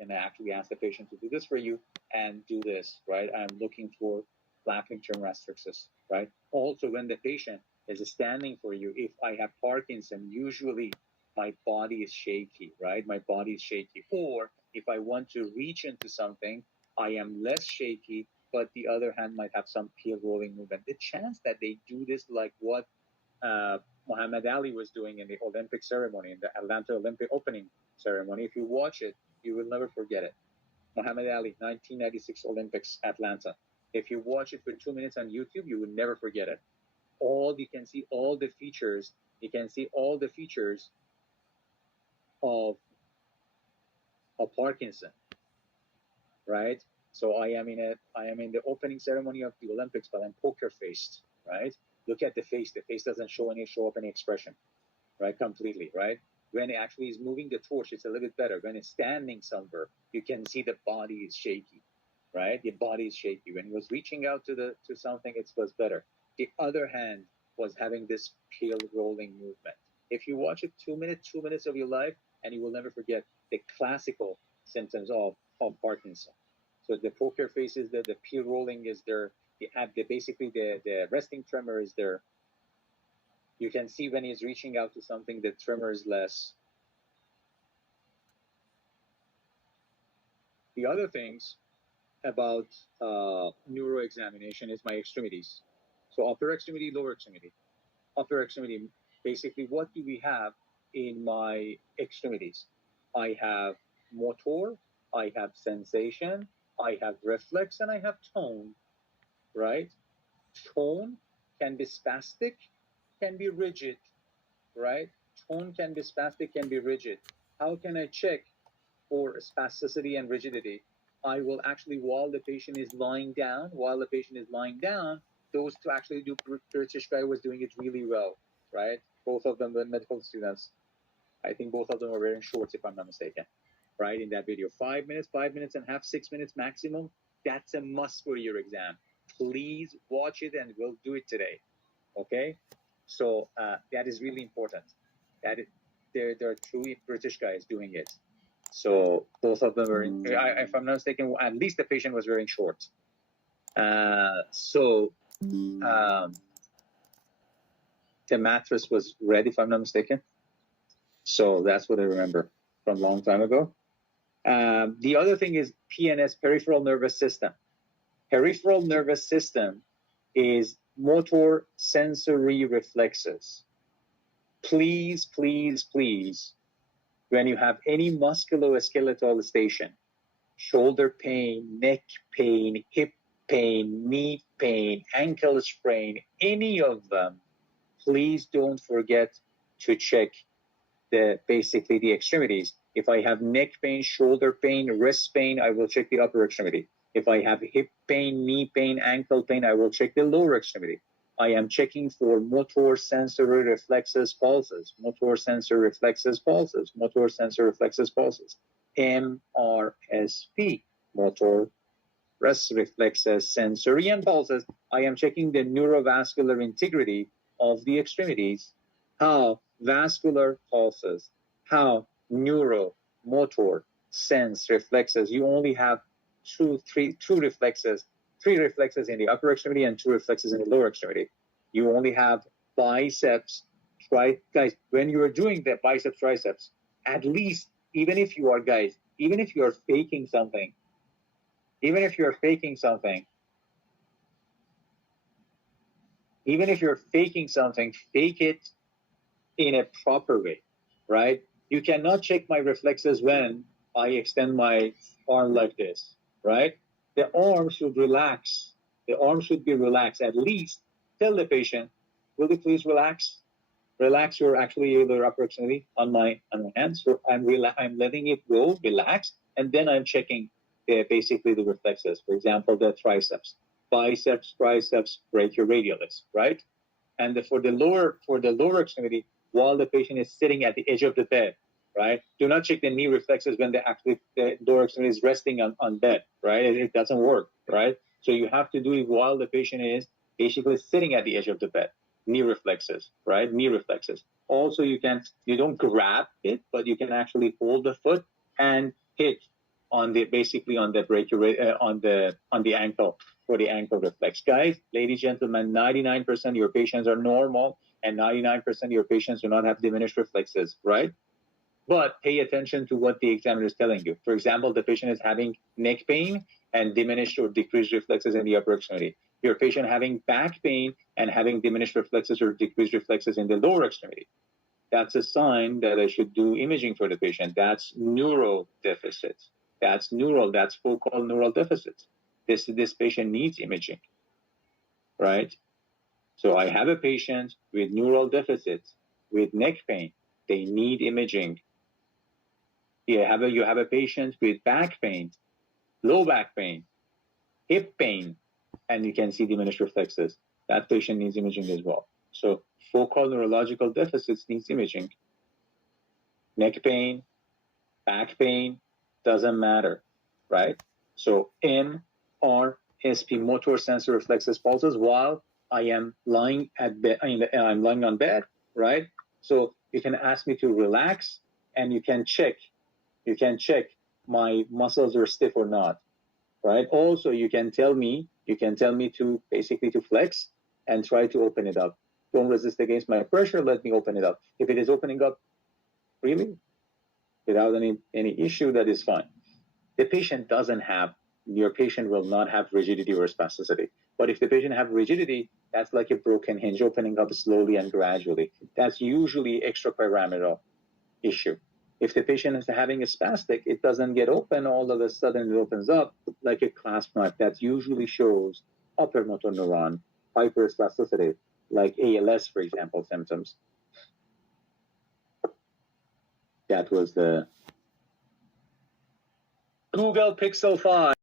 can actually ask the patient to do this for you and do this, right? I'm looking for flapping tremor restrictions, right? Also, when the patient is standing for you, if I have Parkinson, usually my body is shaky, right? My body is shaky. Or if I want to reach into something, I am less shaky, but the other hand might have some peel rolling movement. The chance that they do this, like what Muhammad Ali was doing in the Olympic ceremony, in the Atlanta Olympic opening ceremony, if you watch it, you will never forget it. Muhammad Ali, 1996 Olympics, Atlanta. If you watch it for 2 minutes on YouTube, you will never forget it. You can see all the features. You can see all the features of Parkinson, right? So I am in the opening ceremony of the Olympics, but I'm poker faced, right? Look at the face. The face doesn't show up any expression, right? Completely, right? When it actually is moving the torch, it's a little bit better. When it's standing somewhere, you can see the body is shaky, right? The body is shaky. When it was reaching out to something, it was better. The other hand was having this pale rolling movement. If you watch it 2 minutes of your life, and you will never forget the classical symptoms of Parkinson. So the poker face is there, the peel rolling is there, basically the resting tremor is there. You can see when he's reaching out to something, the tremor is less. The other things about neuro examination is my extremities. So upper extremity, lower extremity. Upper extremity, basically what do we have in my extremities? I have motor, I have sensation, I have reflex, and I have tone, right? Tone can be spastic, can be rigid, right? Tone can be spastic, can be rigid. How can I check for spasticity and rigidity? I will actually, while the patient is lying down, those two actually do. British guy was doing it really well, right? Both of them were medical students. I think both of them were wearing shorts, if I'm not mistaken, right? In that video, 5 minutes and a half, 6 minutes maximum. That's a must for your exam. Please watch it, and we'll do it today. Okay, so that is really important. There are two British guys doing it. So both of them were, if I'm not mistaken, at least the patient was wearing shorts. The mattress was red, if I'm not mistaken. So that's what I remember from a long time ago. The other thing is PNS, peripheral nervous system. Peripheral nervous system is motor sensory reflexes. Please, please, please, when you have any musculoskeletal station, shoulder pain, neck pain, hip pain, knee pain, ankle sprain, any of them, please don't forget to check basically the extremities. If I have neck pain, shoulder pain, wrist pain, I will check the upper extremity. If I have hip pain, knee pain, ankle pain, I will check the lower extremity. I am checking for motor sensory reflexes pulses, motor sensory reflexes pulses, motor sensory reflexes pulses. MRSP, motor reflexes sensory and pulses. I am checking the neurovascular integrity of the extremities, how vascular pulses, how neuromotor sense reflexes. You only have three reflexes in the upper extremity and 2 reflexes in the lower extremity. You only have biceps, guys, when you are doing the biceps, triceps, at least, even if you are faking something, fake it in a proper way, right? You cannot check my reflexes when I extend my arm like this, right? The arm should relax. The arm should be relaxed. At least tell the patient, will you please relax? Relax your upper extremity on my hand. So I'm letting it go, relax, and then I'm checking basically the reflexes. For example, the triceps, biceps, triceps, brachioradialis, right? And for the lower extremity, while the patient is sitting at the edge of the bed, right? Do not check the knee reflexes when the lower extremity is resting on bed, right? It doesn't work, right? So you have to do it while the patient is basically sitting at the edge of the bed. Knee reflexes, right? Knee reflexes. Also, you don't grab it, but you can actually hold the foot and hit on the basically on the on the ankle for the ankle reflex. Guys, ladies, gentlemen, 99% of your patients are normal, and 99% of your patients do not have diminished reflexes, right? But pay attention to what the examiner is telling you. For example, the patient is having neck pain and diminished or decreased reflexes in the upper extremity. Your patient having back pain and having diminished reflexes or decreased reflexes in the lower extremity. That's a sign that I should do imaging for the patient. That's neural deficits. That's focal neural deficits. This patient needs imaging, right? So I have a patient with neural deficits, with neck pain. They need imaging. You have a patient with back pain, low back pain, hip pain, and you can see diminished reflexes. That patient needs imaging as well. So focal neurological deficits needs imaging. Neck pain, back pain, doesn't matter, right? So MRSP, motor sensor reflexes pulses, while I am lying at bed, I'm lying on bed, right? So you can ask me to relax, and you can check my muscles are stiff or not, right? Also, you can tell me to basically to flex and try to open it up. Don't resist against my pressure. Let me open it up. If it is opening up freely, without any issue, that is fine. The patient doesn't have, your patient will not have rigidity or spasticity. But if the patient have rigidity, that's like a broken hinge opening up slowly and gradually. That's usually extrapyramidal issue. If the patient is having a spastic, it doesn't get open, all of a sudden it opens up like a clasp knife. That usually shows upper motor neuron hyperspasticity, like ALS, for example, symptoms. That was the Google Pixel 5.